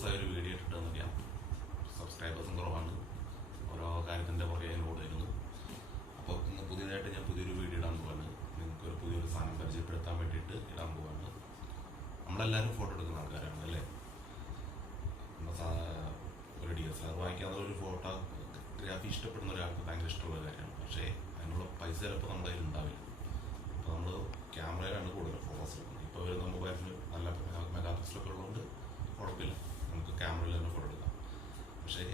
ദിവസമായി ഒരു വീഡിയോ ഇട്ടിട്ടെന്നറിയാം സബ്സ്ക്രൈബേഴ്സും കുറവാണ്. ഓരോ കാര്യത്തിന്റെ പുറകെ ഓടായിരുന്നു അപ്പോൾ ഇന്ന് പുതിയതായിട്ട് ഞാൻ പുതിയൊരു വീഡിയോ ഇടാൻ പോവാണ്. നിങ്ങൾക്ക് ഒരു പുതിയൊരു സാധനം പരിചയപ്പെടുത്താൻ വേണ്ടിയിട്ട് ഇടാൻ പോവാണ്. നമ്മളെല്ലാവരും ഫോട്ടോ എടുക്കുന്ന ആൾക്കാരാണ് അല്ലേ? ഒരു ഡി എസ് ആർ വാങ്ങിക്കാതെ ഒരു ഫോട്ടോഗ്രാഫി ഇഷ്ടപ്പെടുന്ന ഒരാൾക്ക് ഭയങ്കര ഇഷ്ടമുള്ള കാര്യമാണ്. പക്ഷേ അതിനുള്ള പൈസ ചിലപ്പോൾ നമ്മുടെ കയ്യിൽ ഉണ്ടാവില്ല. അപ്പോൾ നമ്മൾ ക്യാമറയിലാണ് കൂടുതൽ ഫോട്ടോസ് എടുക്കുന്നത്. ഇപ്പോൾ വരുന്ന മൊബൈലിൽ നല്ല മെഗാ പിക്സലൊക്കെ ഉള്ളതുകൊണ്ട് കുഴപ്പമില്ല. നമുക്ക് ക്യാമറയിൽ തന്നെ ഫോട്ടോ എടുക്കാം. പക്ഷേ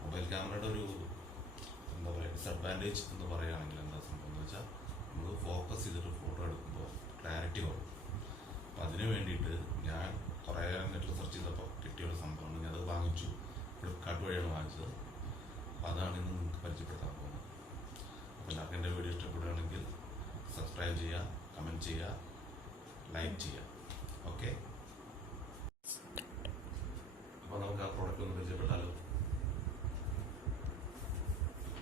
മൊബൈൽ ക്യാമറയുടെ ഒരു എന്താ പറയുക ഡിസഡ്വാന്റേജ് എന്ന് പറയുകയാണെങ്കിൽ എന്താ സംഭവം എന്ന് വെച്ചാൽ നമ്മൾ ഫോക്കസ് ചെയ്തിട്ട് ഫോട്ടോ എടുക്കുമ്പോൾ ക്ലാരിറ്റി കുറവ് അപ്പം അതിന് വേണ്ടിയിട്ട് ഞാൻ കുറേ നെറ്റിൽ സെർച്ച് ചെയ്തപ്പോൾ കിട്ടിയ ഒരു സംഭവമാണ് ഞാൻ അത് വാങ്ങിച്ചു. ഫ്ലിപ്കാർട്ട് വഴിയാണ് വാങ്ങിച്ചത്. അപ്പോൾ അതാണ് ഇന്ന് നിങ്ങൾക്ക് പരിചയപ്പെടുത്താൻ പോകുന്നത്. അപ്പോൾ എല്ലാവർക്കും എന്റെ വീഡിയോ ഇഷ്ടപ്പെടുകയാണെങ്കിൽ സബ്സ്ക്രൈബ് ചെയ്യുക കമന്റ് ചെയ്യുക ലൈക്ക് ചെയ്യുക. ഓക്കെ അപ്പോൾ നമുക്ക് ആ പ്രോഡക്റ്റ് ഒന്ന് പരിചയപ്പെട്ടാലോ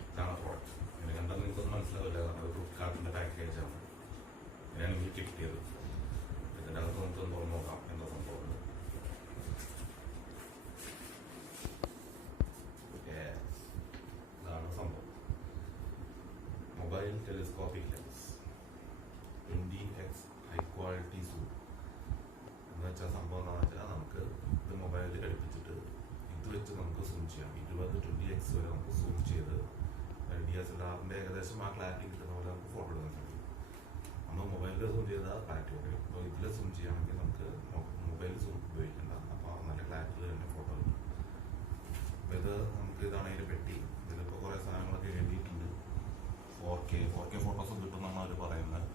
ഇതാണ് പ്രോഡക്റ്റ് ഇതിനെ കണ്ടാൽ നിങ്ങൾക്കൊന്നും മനസ്സിലാവില്ല കാരണം അത് ഫ്ലിപ്കാർട്ടിന്റെ പാക്കേജാണ് ഇതിനാണ് എനിക്ക് കിട്ടിയത് ഇതിന്റെ അകത്ത് നമുക്ക് തുറന്ന് നോക്കാം എന്താ സംഭവം എന്ന്. Yes. ഇതാണ് സംഭവം mobile telescopic lens twenty X high quality zoom എന്ന് വെച്ചാൽ സംഭവം എന്താണെന്ന് വെച്ചാൽ നമുക്ക് ഇത് മൊബൈലിൽ ഘടിപ്പിച്ചിട്ട് ഇത് വെച്ച് നമുക്ക് സൂം ചെയ്യാം. ഇരുപത് ട്വന്റി എക്സ് വരെ നമുക്ക് സൂം ചെയ്ത് ഡി എസ് എൽ ആറിന്റെ ഏകദേശം ആ ക്ലാരിറ്റി കിട്ടുന്ന പോലെ നമുക്ക് ഫോട്ടോ എടുക്കാൻ കഴിയും നമ്മൾ മൊബൈലിൽ സൂം ചെയ്താൽ ക്ലാരിറ്റി കുറയും അപ്പോൾ ഇതിൽ സൂം ചെയ്യുകയാണെങ്കിൽ നമുക്ക് മൊബൈൽ സൂം ഉപയോഗിക്കേണ്ട. അപ്പോൾ നല്ല ക്ലാരിറ്റിയിൽ തന്നെ ഫോട്ടോ കിട്ടും അപ്പോൾ ഇത് നമുക്ക് ഇതാണ് അതിന്റെ പെട്ടി ഇതിലിപ്പോൾ കുറേ സാധനങ്ങളൊക്കെ എഴുതിയിട്ടുണ്ട് four K four K photos കിട്ടുമെന്നാണ് അവർ പറയുന്നത്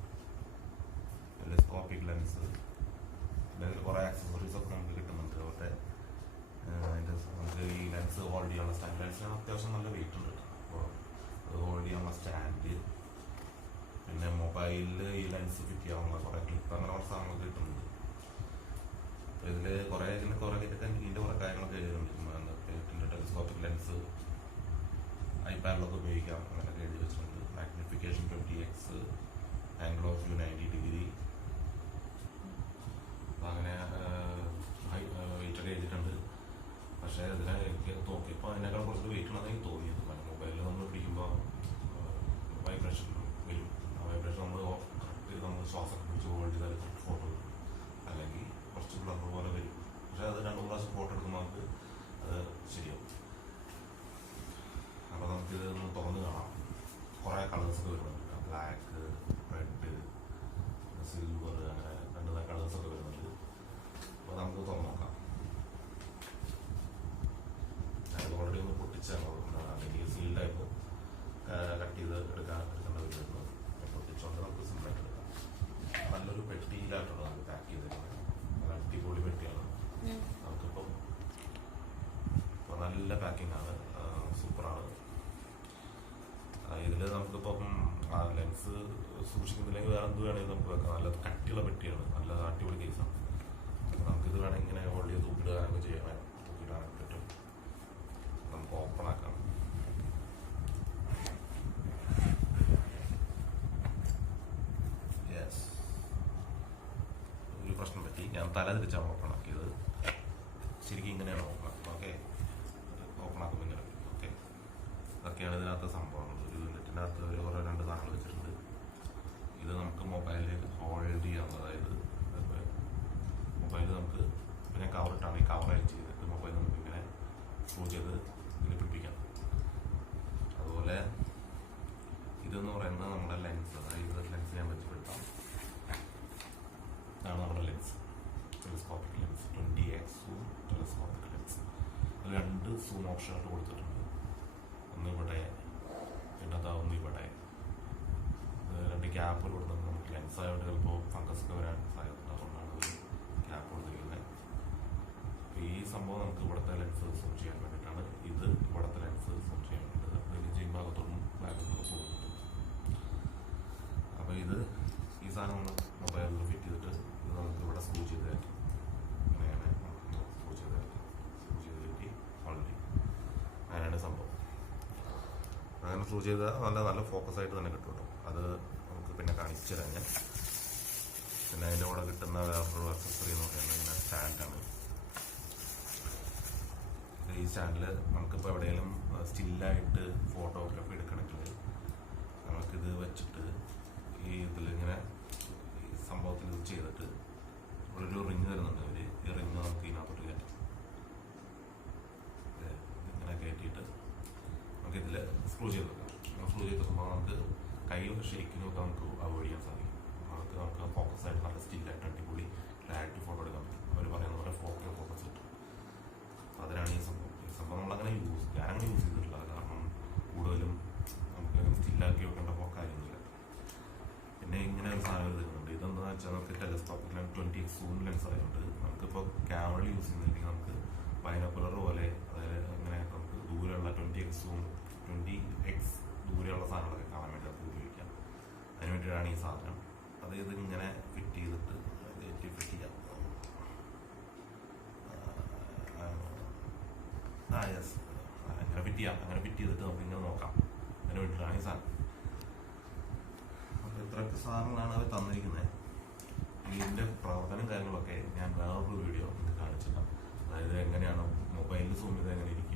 ലെൻസ് ഇതിൽ കുറേ ആക്സസറീസ് ഒക്കെ നമുക്ക് കിട്ടുന്നുണ്ട്. അവരുടെ അതിന്റെ നമുക്ക് ഈ ലെൻസ് ഹോൾഡ് ചെയ്യാനുള്ള സ്റ്റാൻഡ് ലെൻസിന് അത്യാവശ്യം നല്ല വെയിറ്റ് ഉണ്ട് അപ്പോൾ ഹോൾഡ് ചെയ്യാനുള്ള സ്റ്റാൻഡ് പിന്നെ മൊബൈലിൽ ഈ ലെൻസ് ഫിറ്റ് ചെയ്യാവുന്ന കുറേ ക്ലിപ്പ് അങ്ങനെ കുറച്ച് സാധനങ്ങൾ കിട്ടുന്നുണ്ട്. അപ്പോൾ ഇതിൽ കുറേ ഇതിന്റെ കുറേ ഇതൊക്കെ ഇതിന്റെ കുറേ കാര്യങ്ങളൊക്കെ എഴുതിയിട്ടുണ്ട്. ടെലിസ്കോപ്പിക് ലെൻസ് ഐപാഡിലൊക്കെ ഉപയോഗിക്കാം അങ്ങനെയൊക്കെ എഴുതി വെച്ചിട്ടുണ്ട്. Magnification twenty X angle of view ninety degree അപ്പം അങ്ങനെ വെയിറ്റ് ഒക്കെ എഴുതിയിട്ടുണ്ട് പക്ഷേ എനിക്ക് നോക്കിയപ്പോൾ അതിനേക്കാൾ കുറച്ച് വെയിറ്റ് എനിക്ക് തോന്നിയത് കാരണം മൊബൈലിൽ നമ്മൾ പിടിക്കുമ്പോൾ വൈബ്രേഷൻ വരും. ആ വൈബ്രേഷൻ നമ്മൾ കറക്റ്റ് നമ്മൾ ശ്വാസം പിടിച്ച് ഹോൾഡ് ചെയ്താൽ ഫോട്ടോ അല്ലെങ്കിൽ കുറച്ച് ബ്ലർ പോലെ വരും. പക്ഷേ അത് രണ്ട് പ്രാവശ്യം ഫോട്ടോ എടുക്കുമ്പോൾ നമുക്ക് അത് ശരിയാവും. അപ്പോൾ നമുക്കിത് ഒന്ന് തുറന്ന് കാണാം. കുറേ കളേഴ്സൊക്കെ വരുന്നുണ്ട്. ബ്ലാക്ക് റെഡ് സിൽവർ അങ്ങനെ രണ്ട് കളേഴ്സൊക്കെ വരുന്നുണ്ട്. അപ്പോൾ നമുക്ക് തുറന്ന് നോക്കാം ഞാനത് ഓൾറെഡി ഒന്ന് പൊട്ടിച്ചാണ് അതുകൊണ്ടാണ് അല്ലെങ്കിൽ സീൽഡായിരുന്നു കട്ട് ചെയ്ത് എടുക്കാൻ എടുക്കേണ്ട വരുന്നത് പൊട്ടിച്ചുകൊണ്ട് നമുക്ക് സിമ്പിളായിട്ട് എടുക്കാം നല്ലൊരു പെട്ടിയിലായിട്ടാണ് നമുക്ക് പാക്ക് ചെയ്തിരിക്കുന്നത് നല്ല അടിപൊളി പെട്ടിയാണ് നമുക്കിപ്പം ഇപ്പം നല്ല പാക്കിംഗ് ആണ് സൂപ്പറാണ് ഇതിൽ നമുക്കിപ്പം ആ ലെൻസ് സൂക്ഷിക്കുന്നില്ലെങ്കിൽ വേറെ എന്ത് വേണമെങ്കിലും നമുക്ക് വെക്കാം. നല്ല കട്ടിയുള്ള പെട്ടിയാണ്. നല്ല അടിപൊളി കേസാണ് നമുക്കിത് വേണമെങ്കിൽ ഇങ്ങനെ ഹോൾഡ് ചെയ്ത് തൂക്കിയിടാനൊക്കെ ചെയ്യാൻ തൂക്കിയിടാനൊക്കെ പറ്റും. നമുക്ക് ഓപ്പൺ ആക്കാം. യെസ് ഒരു പ്രശ്നം പറ്റി. ഞാൻ തല തിരിച്ചാണ് ഓപ്പൺ ആക്കിയത്. ശരിക്കും ഇങ്ങനെയാണ് ഓപ്പൺ ആക്കുന്നത്. ഓക്കെ ഓപ്പൺ ആക്കുമ്പോൾ ഇങ്ങനെ ഓക്കെ ഇതൊക്കെയാണ് ഇതിനകത്ത് സംഭവങ്ങൾ. ഒരു നെറ്റിനകത്ത് ഒരു കുറേ രണ്ട് സാധനങ്ങൾ വെച്ചിട്ടുണ്ട്. ഇത് നമുക്ക് മൊബൈലിൽ ഹോൾഡ് ചെയ്യാം അതായത് മൊബൈൽ നമുക്ക് ഇപ്പം ഞാൻ കവറിട്ടാണ് ഈ കവറായി ചെയ്തിട്ട് മൊബൈൽ നമുക്ക് ഇങ്ങനെ സ്ക്രൂ ചെയ്ത് ഇതിൽ പിടിപ്പിക്കാം. അതുപോലെ ഇതെന്ന് പറയുന്നത് നമ്മുടെ ലെൻസ് അതായത് ലെൻസ് ഞാൻ മെച്ചപ്പെടുത്താം. ഇതാണ് നമ്മുടെ lens telescopic lens twenty X zoom telescopic lens രണ്ട് സൂം ഓപ്ഷനായിട്ട് കൊടുത്തിട്ടുണ്ട്. ഒന്ന് ഇവിടെ പിന്നെ ഇവിടെ രണ്ട് ഗ്യാപ്പ് കൊടുക്കുന്നത് നമുക്ക് ലെൻസ് ആയതുകൊണ്ട് ചിലപ്പോൾ ഫംഗസ് ഒക്കെ വരാൻ സാധ്യതയുണ്ട് അതുകൊണ്ടാണ് ഒരു ഗ്യാപ്പ് കൊടുത്തിരിക്കുന്നത്. അപ്പോൾ ഈ സംഭവം നമുക്ക് ഇവിടുത്തെ ലെൻസ് സൂം ചെയ്യാൻ വേണ്ടിയിട്ടാണ് ഇത് ഇവിടുത്തെ ലെൻസ് സൂം ചെയ്യാൻ വേണ്ടിയിട്ട് ഇതിന് ചെയ്യുമ്പോൾ അകത്തൊന്നും ബാക്കൊന്നും പോകുന്നുണ്ട് അപ്പോൾ ഇത് ഈ സാധനം നമ്മൾ മൊബൈലിൽ ഫിറ്റ് ചെയ്തിട്ട് ഇത് നമുക്ക് ഇവിടെ സ്ക്രൂ ചെയ്ത് സംഭവം. അങ്ങനെ സ്ക്രൂ ചെയ്താൽ നല്ല നല്ല ഫോക്കസ് ആയിട്ട് തന്നെ കിട്ടും കേട്ടോ. അത് പിന്നെ കാണിച്ചു തരാം. ഞാൻ പിന്നെ അതിന്റെ കൂടെ കിട്ടുന്ന വേറൊരു അക്സസറി എന്ന് പറയുന്നത് പിന്നെ സ്റ്റാൻഡാണ് ഈ സ്റ്റാൻഡിൽ നമുക്കിപ്പോൾ എവിടെയെങ്കിലും സ്റ്റില്ലായിട്ട് ഫോട്ടോഗ്രാഫി എടുക്കണമെങ്കിൽ നമുക്കിത് വെച്ചിട്ട് ഈ ഇതിലിങ്ങനെ ഈ സംഭവത്തിൽ ഇത് ചെയ്തിട്ട് ഒരു റിങ് തരുന്നുണ്ട് അവർ ഈ റിങ് നമുക്ക് ഇതിനകത്തോട്ട് കയറ്റാം. ഇങ്ങനെ കയറ്റിയിട്ട് നമുക്കിതിൽ സ്ക്രൂ ചെയ്ത് വെക്കാം. സ്ക്രൂ ചെയ്ത് വെക്കുമ്പോൾ നമുക്ക് കൈ ഷേക്കിനൊക്കെ നമുക്ക് അവോയ്ഡ് ചെയ്യാൻ സാധിക്കും. നമുക്ക് നമുക്ക് ഫോക്കസ് ആയിട്ട് നല്ല സ്റ്റില്ലായിട്ട് അടിപൊളി ക്ലാരിറ്റി ഫോട്ടോ എടുക്കാൻ പറ്റും. അവർ പറയുന്ന പോലെ ഫോക്കോ ഫോക്കസ് കിട്ടും അതിനാണ് ഈ സംഭവം. ഈ സംഭവം നമ്മളങ്ങനെ യൂസ് ഞാനങ്ങനെ യൂസ് ചെയ്തിട്ടില്ല. കാരണം കൂടുതലും നമുക്ക് സ്റ്റില്ലാക്കി വെക്കേണ്ട കാര്യമൊന്നുമില്ല. പിന്നെ ഇങ്ങനെ ഒരു സാധനം എടുക്കുന്നുണ്ട് ഇതെന്താ വെച്ചാൽ നമുക്ക് telescopic lens twenty X zoom lens ആയതുകൊണ്ട് നമുക്കിപ്പോൾ ക്യാമറയിൽ യൂസ് ചെയ്യുന്നില്ലെങ്കിൽ നമുക്ക് ബൈനോക്കുലർ പോലെ അതായത് അങ്ങനെ നമുക്ക് ദൂരെയുള്ള twenty X zoom twenty X ദൂരെയുള്ള സാധനങ്ങളൊക്കെ കാണാൻ വേണ്ടി നമുക്ക് ഉപയോഗിക്കാം. അതിന് വേണ്ടിയിട്ടാണ് ഈ സാധനം അത് ഇത് ഇങ്ങനെ ഫിറ്റ് ചെയ്തിട്ട് കയറ്റി ഫിറ്റ് ചെയ്യാം അങ്ങനെ ഫിറ്റ് ചെയ്യാം അങ്ങനെ ഫിറ്റ് ചെയ്തിട്ട് നമുക്ക് ഇങ്ങനെ നോക്കാം. അതിന് വേണ്ടിയിട്ടാണ് ഈ സാധനം. അപ്പോൾ ഇത്രയൊക്കെ സാധനങ്ങളാണ് അവർ തന്നിരിക്കുന്നത്. ഇതിന്റെ പ്രവർത്തനം കാര്യങ്ങളൊക്കെ ഞാൻ വേറൊരു വീഡിയോ നിങ്ങൾക്ക് കാണിച്ചിട്ടാം അതായത് എങ്ങനെയാണ് മൊബൈലിൽ സൂം ചെയ്ത് എങ്ങനെ ഇരിക്കും?